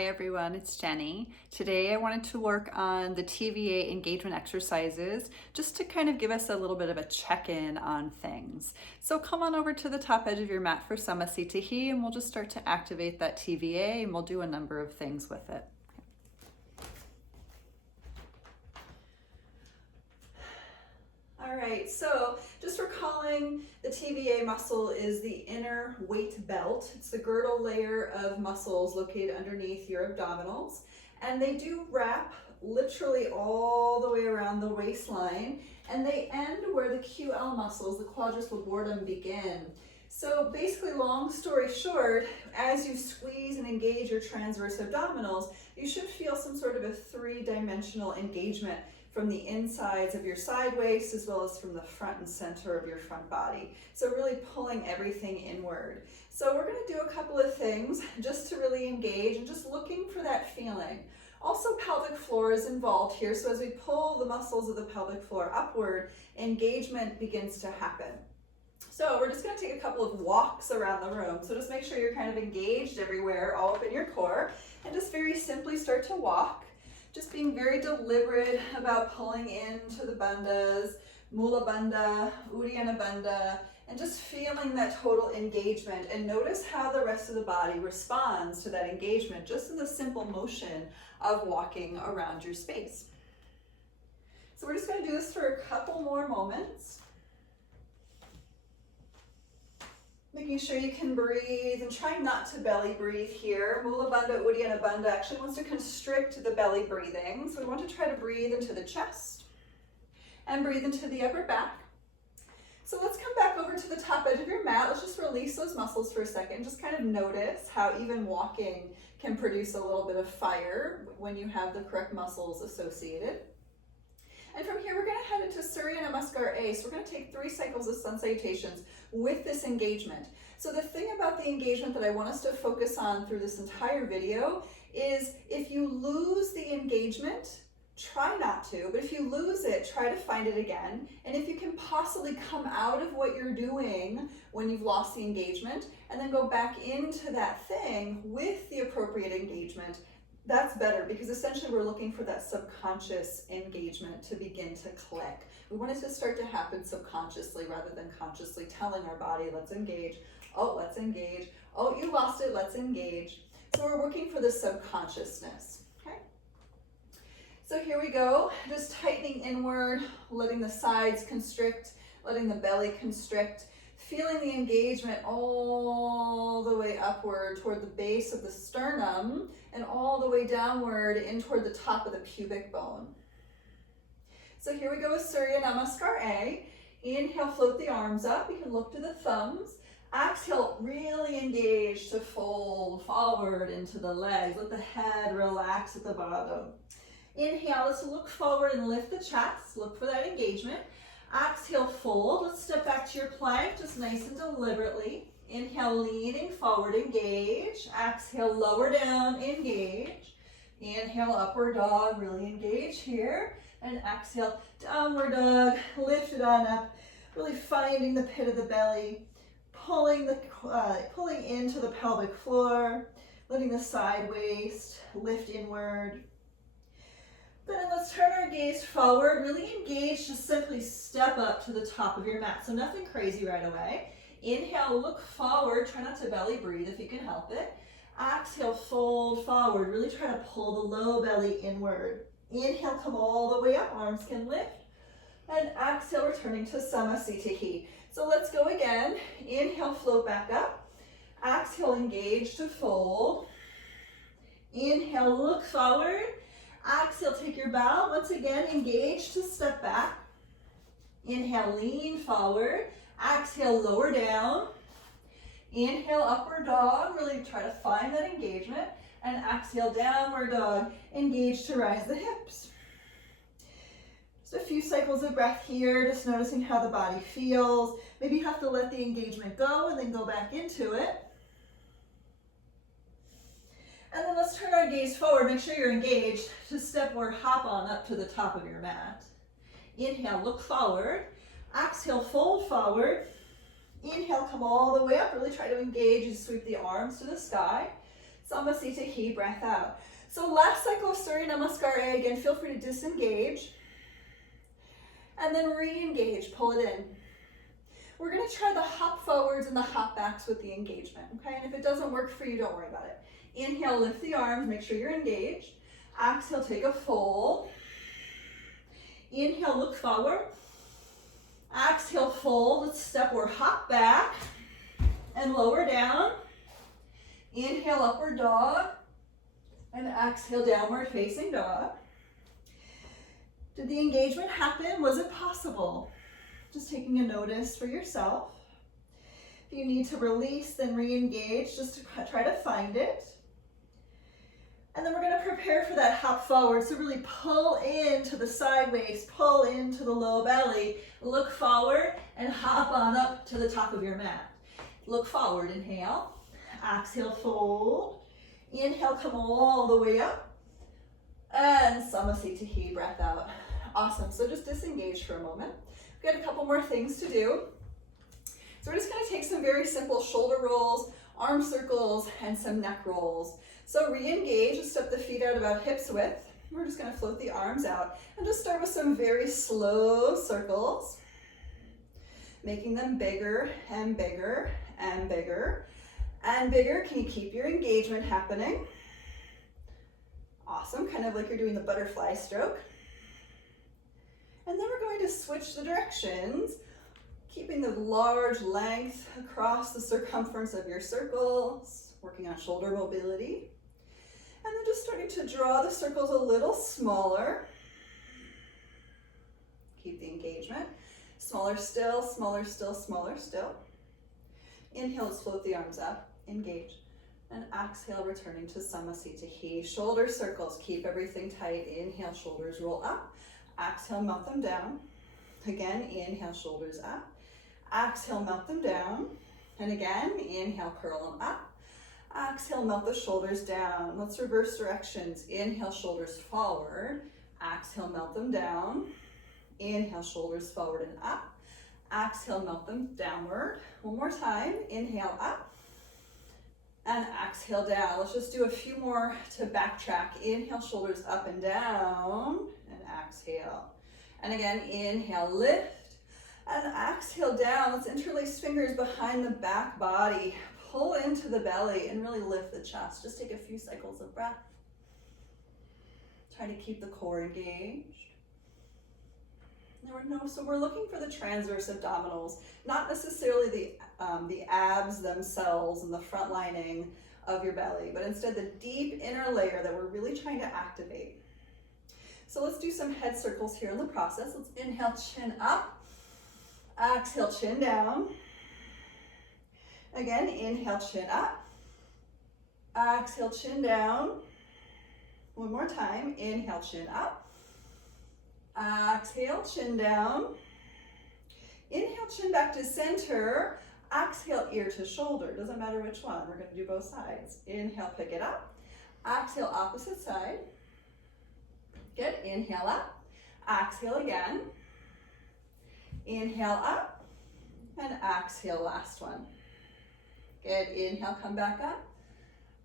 Hi everyone, it's Jenny. Today I wanted to work on the TVA engagement exercises just to kind of give us a little bit of a check-in on things. So come on over to the top edge of your mat for Samasthiti and we'll just start to activate that TVA and we'll do a number of things with it. All right, so just recalling, the TVA muscle is the inner weight belt. It's the girdle layer of muscles located underneath your abdominals, and they do wrap literally all the way around the waistline, and they end where the QL muscles, the quadriceps labiorum, begin. So basically, long story short, as you squeeze and engage your transverse abdominals, you should feel some sort of a three-dimensional engagement from the insides of your side waist as well as from the front and center of your front body. So really pulling everything inward. So we're going to do a couple of things just to really engage and just looking for that feeling. Also, pelvic floor is involved here. So as we pull the muscles of the pelvic floor upward, engagement begins to happen. So we're just going to take a couple of walks around the room. So just make sure you're kind of engaged everywhere, all up in your core, and just very simply start to walk. Just being very deliberate about pulling into the bandhas, Mula Bandha, Uddiyana Bandha, and just feeling that total engagement. And notice how the rest of the body responds to that engagement, just in the simple motion of walking around your space. So we're just going to do this for a couple more moments. Making sure you can breathe and try not to belly breathe here. Mula Bandha, Uddiyana Bandha actually wants to constrict the belly breathing. So we want to try to breathe into the chest and breathe into the upper back. So let's come back over to the top edge of your mat. Let's just release those muscles for a second. Just kind of notice how even walking can produce a little bit of fire when you have the correct muscles associated. And from here, we're going to head into Surya Namaskar A. So we're going to take 3 cycles of sun salutations with this engagement. So the thing about the engagement that I want us to focus on through this entire video is if you lose the engagement, try not to, but if you lose it, try to find it again. And if you can possibly come out of what you're doing when you've lost the engagement and then go back into that thing with the appropriate engagement, that's better, because essentially we're looking for that subconscious engagement to begin to click. We want it to start to happen subconsciously rather than consciously telling our body, let's engage. Oh, let's engage. Oh, you lost it, let's engage. So we're working for the subconsciousness, okay? So here we go, just tightening inward, letting the sides constrict, letting the belly constrict, feeling the engagement all the way upward toward the base of the sternum and all the way downward in toward the top of the pubic bone. So here we go with Surya Namaskar A. Inhale, float the arms up. You can look to the thumbs. Exhale, really engage to fold forward into the legs. Let the head relax at the bottom. Inhale, let's look forward and lift the chest. Look for that engagement. Exhale, fold. Let's step back to your plank, just nice and deliberately. Inhale, leaning forward, engage. Exhale, lower down, engage. Inhale, upward dog, really engage here. And exhale, downward dog, lift it on up. Really finding the pit of the belly, pulling into the pelvic floor, letting the side waist lift inward. Then let's turn our gaze forward, really engage, just simply step up to the top of your mat. So nothing crazy right away. Inhale, look forward, try not to belly breathe if you can help it. Exhale, fold forward, really try to pull the low belly inward. Inhale, come all the way up, arms can lift. And exhale, returning to Samasthiti. So let's go again. Inhale, float back up. Exhale, engage to fold. Inhale, look forward. Exhale, take your bow. Once again, engage to step back. Inhale, lean forward. Exhale, lower down. Inhale, upward dog. Really try to find that engagement. And exhale, downward dog. Engage to rise the hips. Just a few cycles of breath here, just noticing how the body feels. Maybe you have to let the engagement go and then go back into it. And then let's turn our gaze forward. Make sure you're engaged. Just step or hop on up to the top of your mat. Inhale, look forward. Exhale, fold forward. Inhale, come all the way up. Really try to engage and sweep the arms to the sky. Samasita Hi, breath out. So last cycle of Surya Namaskar A, again, feel free to disengage. And then re-engage, pull it in. We're gonna try the hop forwards and the hop backs with the engagement, okay? And if it doesn't work for you, don't worry about it. Inhale, lift the arms, make sure you're engaged. Exhale, take a fold. Inhale, look forward. Exhale, fold. Let's step or hop back and lower down. Inhale, upward dog. And exhale, downward facing dog. Did the engagement happen? Was it possible? Just taking a notice for yourself. If you need to release, then re-engage, just to try to find it. And then we're going to prepare for that hop forward. So really pull into the side waist, pull into the low belly, look forward, and hop on up to the top of your mat. Look forward, inhale. Exhale, fold. Inhale, come all the way up. And Samasita Hi, breath out. Awesome. So just disengage for a moment. We've got a couple more things to do. So we're just going to take some very simple shoulder rolls, arm circles, and some neck rolls. So re-engage, just step the feet out about hips width. We're just going to float the arms out and just start with some very slow circles, making them bigger and bigger and bigger and bigger. Can you keep your engagement happening? Awesome, kind of like you're doing the butterfly stroke. And then we're going to switch the directions, keeping the large length across the circumference of your circles, working on shoulder mobility. And then just starting to draw the circles a little smaller. Keep the engagement. Smaller still, smaller still, smaller still. Inhale, let's float the arms up, engage. And exhale, returning to Samasita Hi. Shoulder circles, keep everything tight. Inhale, shoulders roll up. Exhale, melt them down. Again, inhale, shoulders up. Exhale, melt them down. And again, inhale, curl them up. Exhale, melt the shoulders down. Let's reverse directions. Inhale, shoulders forward. Exhale, melt them down. Inhale, shoulders forward and up. Exhale, melt them downward. One more time. Inhale, up. And exhale, down. Let's just do a few more to backtrack. Inhale, shoulders up and down. And exhale. And again, inhale, lift. And exhale, down. Let's interlace fingers behind the back body. Pull into the belly and really lift the chest. Just take a few cycles of breath. Try to keep the core engaged. So we're looking for the transverse abdominals, not necessarily the abs themselves and the front lining of your belly, but instead the deep inner layer that we're really trying to activate. So let's do some head circles here in the process. Let's inhale, chin up. Exhale, chin down. Again, inhale, chin up. Exhale, chin down. One more time. Inhale, chin up. Exhale, chin down. Inhale, chin back to center. Exhale, ear to shoulder. Doesn't matter which one. We're going to do both sides. Inhale, pick it up. Exhale, opposite side. Good. Inhale up. Exhale again. Inhale up. And exhale, last one. Good. Inhale, come back up.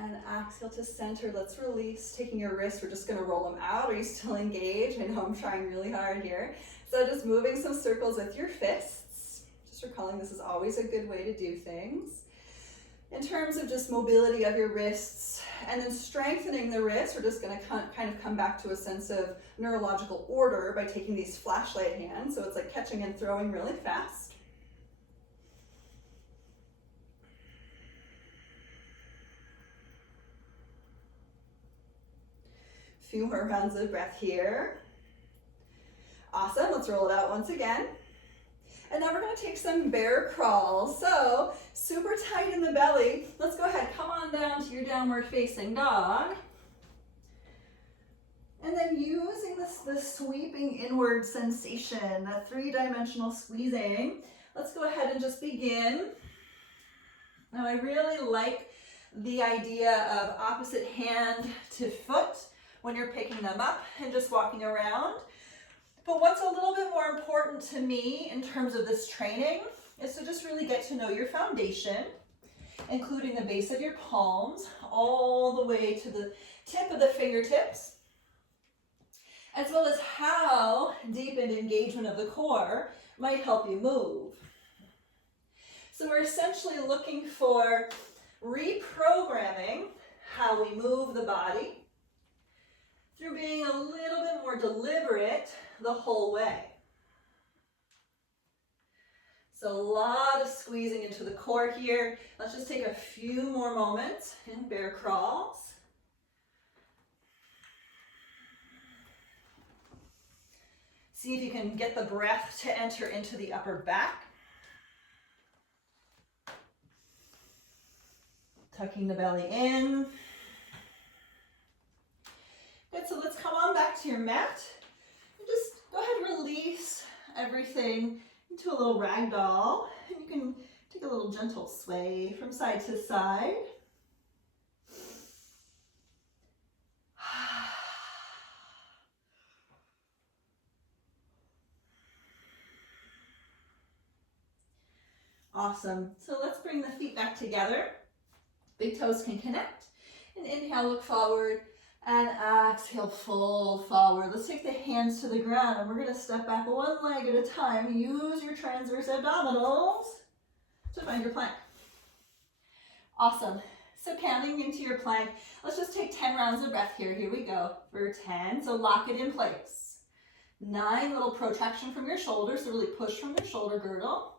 And exhale to center. Let's release. Taking your wrists, we're just going to roll them out. Are you still engaged? I know I'm trying really hard here. So just moving some circles with your fists. Just recalling this is always a good way to do things. In terms of just mobility of your wrists and then strengthening the wrists, we're just going to kind of come back to a sense of neurological order by taking these flashlight hands. So it's like catching and throwing really fast. Few more rounds of breath here. Awesome, let's roll it out once again. And now we're gonna take some bear crawls. So, super tight in the belly. Let's go ahead, come on down to your downward facing dog. And then using this sweeping inward sensation, that three-dimensional squeezing, let's go ahead and just begin. Now I really like the idea of opposite hand to foot when you're picking them up and just walking around. But what's a little bit more important to me in terms of this training is to just really get to know your foundation. including the base of your palms all the way to the tip of the fingertips, as well as how deepened engagement of the core might help you move. So we're essentially looking for reprogramming how we move the body through being a little bit more deliberate the whole way. So a lot of squeezing into the core here. Let's just take a few more moments in bear crawls. See if you can get the breath to enter into the upper back. Tucking the belly in. Good, so let's come on back to your mat. And just go ahead and release everything into a little rag doll. And you can take a little gentle sway from side to side. Awesome. So let's bring the feet back together. Big toes can connect. And inhale, look forward. And exhale, fold forward. Let's take the hands to the ground and we're going to step back one leg at a time. Use your transverse abdominals to find your plank. Awesome. So counting into your plank, let's just take 10 rounds of breath here. Here we go for 10. So lock it in place. 9, little protraction from your shoulders. So really push from your shoulder girdle.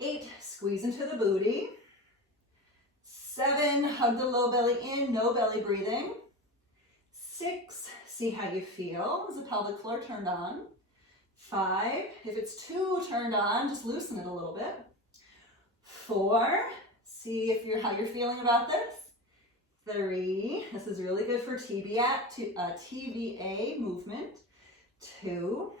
8, squeeze into the booty. 7, hug the low belly in, no belly breathing. 6, see how you feel. Is the pelvic floor turned on? 5, if it's too turned on, just loosen it a little bit. 4, see how you're feeling about this. 3, this is really good for TVA movement. 2,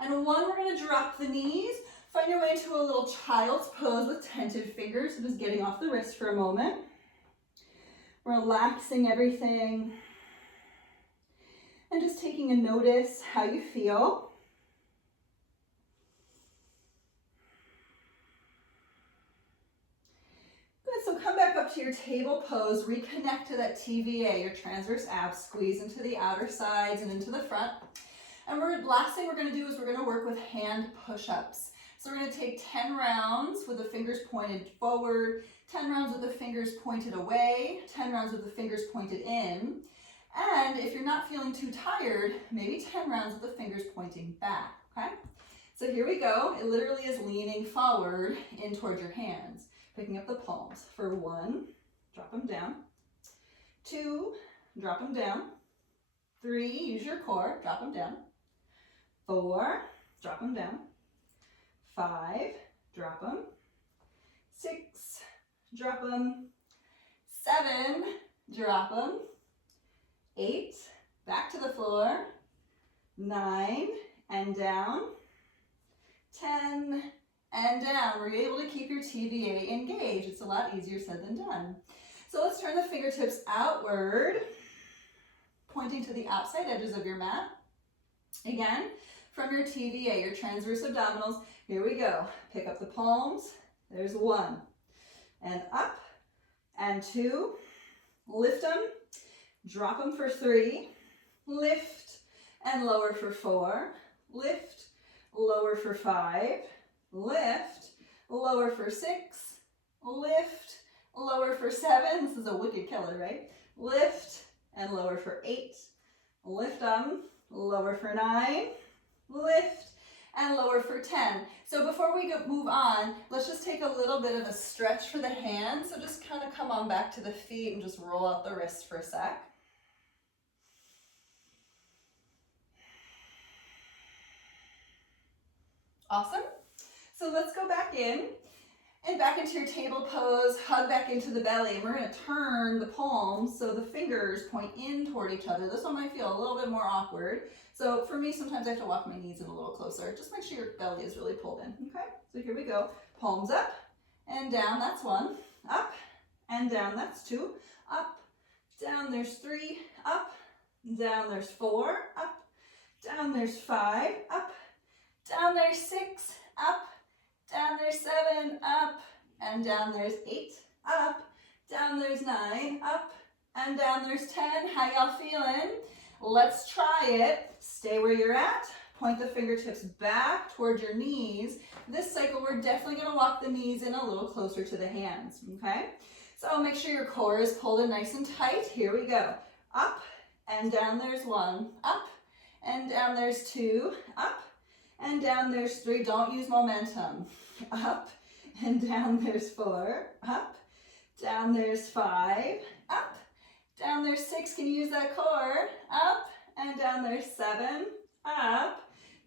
and 1, we're going to drop the knees. Find your way to a little child's pose with tented fingers. So just getting off the wrist for a moment. Relaxing everything. And just taking a notice how you feel. Good, so come back up to your table pose. Reconnect to that TVA, your transverse abs. Squeeze into the outer sides and into the front. And last thing we're going to do is we're going to work with hand push-ups. So we're going to take 10 rounds with the fingers pointed forward, 10 rounds with the fingers pointed away, 10 rounds with the fingers pointed in. And if you're not feeling too tired, maybe 10 rounds with the fingers pointing back, okay? So here we go. It literally is leaning forward in towards your hands. Picking up the palms for 1, drop them down. 2, drop them down. 3, use your core, drop them down. 4, drop them down. 5, drop them. 6, drop them. 7, drop them. 8, back to the floor. 9, and down. 10, and down. Were you able to keep your TVA engaged? It's a lot easier said than done. So let's turn the fingertips outward, pointing to the outside edges of your mat. Again, from your TVA, your transverse abdominals. Here we go. Pick up the palms. There's 1. And up. And 2. Lift them. Drop them for 3. Lift and lower for 4. Lift, lower for 5. Lift, lower for 6. Lift, lower for 7. This is a wicked killer, right? Lift and lower for 8. Lift them, lower for 9. Lift and lower for 10. So before we move on, let's just take a little bit of a stretch for the hands. So just kind of come on back to the feet and just roll out the wrists for a sec. Awesome. So let's go back in and back into your table pose, hug back into the belly, and we're going to turn the palms so the fingers point in toward each other. This one might feel a little bit more awkward. So for me, sometimes I have to walk my knees in a little closer. Just make sure your belly is really pulled in, okay? So here we go. Palms up and down, that's 1. Up and down, that's 2. Up, down, there's 3. Up, down, there's 4. Up, down, there's 5. Up, down, there's 6. Up, down, there's 7. Up, and down there's 8, up, down there's 9, up, and down there's 10. How y'all feeling? Let's try it. Stay where you're at. Point the fingertips back towards your knees. This cycle, we're definitely going to walk the knees in a little closer to the hands, okay? So make sure your core is pulled in nice and tight. Here we go. Up and down there's 1, up and down there's 2, up and down there's 3. Don't use momentum. Up and down there's 4, up, down there's 5, up, down there's 6. Can you use that core? Up and down there's 7, up,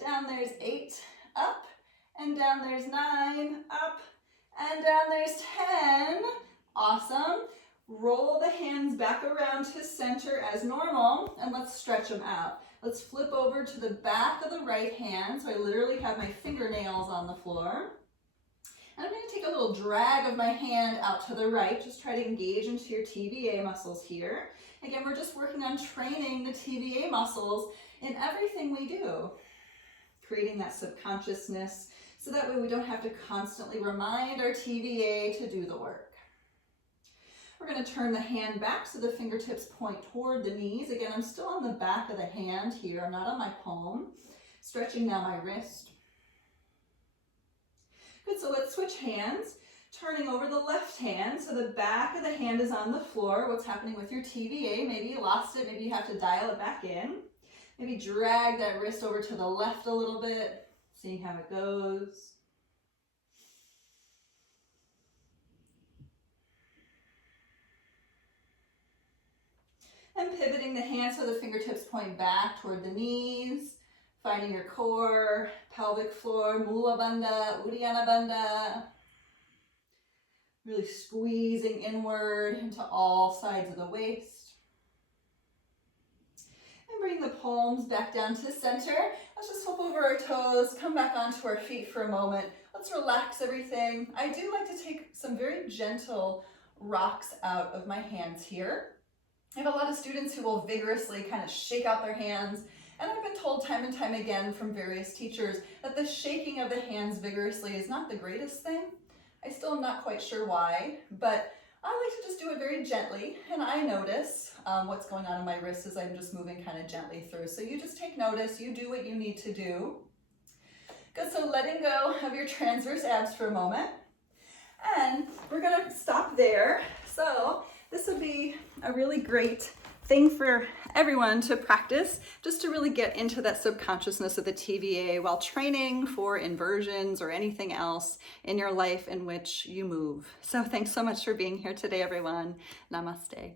down there's 8, up, and down there's 9, up, and down there's 10. Awesome. Roll the hands back around to center as normal, and let's stretch them out. Let's flip over to the back of the right hand, so I literally have my fingernails on the floor. And I'm going to take a little drag of my hand out to the right. Just try to engage into your TVA muscles here. Again, we're just working on training the TVA muscles in everything we do, creating that subconsciousness so that way we don't have to constantly remind our TVA to do the work. We're going to turn the hand back so the fingertips point toward the knees. Again, I'm still on the back of the hand here. I'm not on my palm. Stretching now my wrist. Good, so let's switch hands. Turning over the left hand, so the back of the hand is on the floor. What's happening with your TVA? Maybe you lost it, maybe you have to dial it back in. Maybe drag that wrist over to the left a little bit, seeing how it goes. And pivoting the hands so the fingertips point back toward the knees, finding your core, pelvic floor, Mula Bandha, Uddiyana Bandha. Really squeezing inward into all sides of the waist. And bring the palms back down to center. Let's just flip over our toes, come back onto our feet for a moment. Let's relax everything. I do like to take some very gentle rocks out of my hands here. I have a lot of students who will vigorously kind of shake out their hands, and I've been told time and time again from various teachers that the shaking of the hands vigorously is not the greatest thing. I still am not quite sure why, but I like to just do it very gently, and I notice what's going on in my wrists as I'm just moving kind of gently through. So you just take notice, you do what you need to do. Good, so letting go of your transverse abs for a moment, and we're gonna stop there. So this would be a really great thing for everyone to practice, just to really get into that subconsciousness of the TVA while training for inversions or anything else in your life in which you move. So thanks so much for being here today, everyone. Namaste.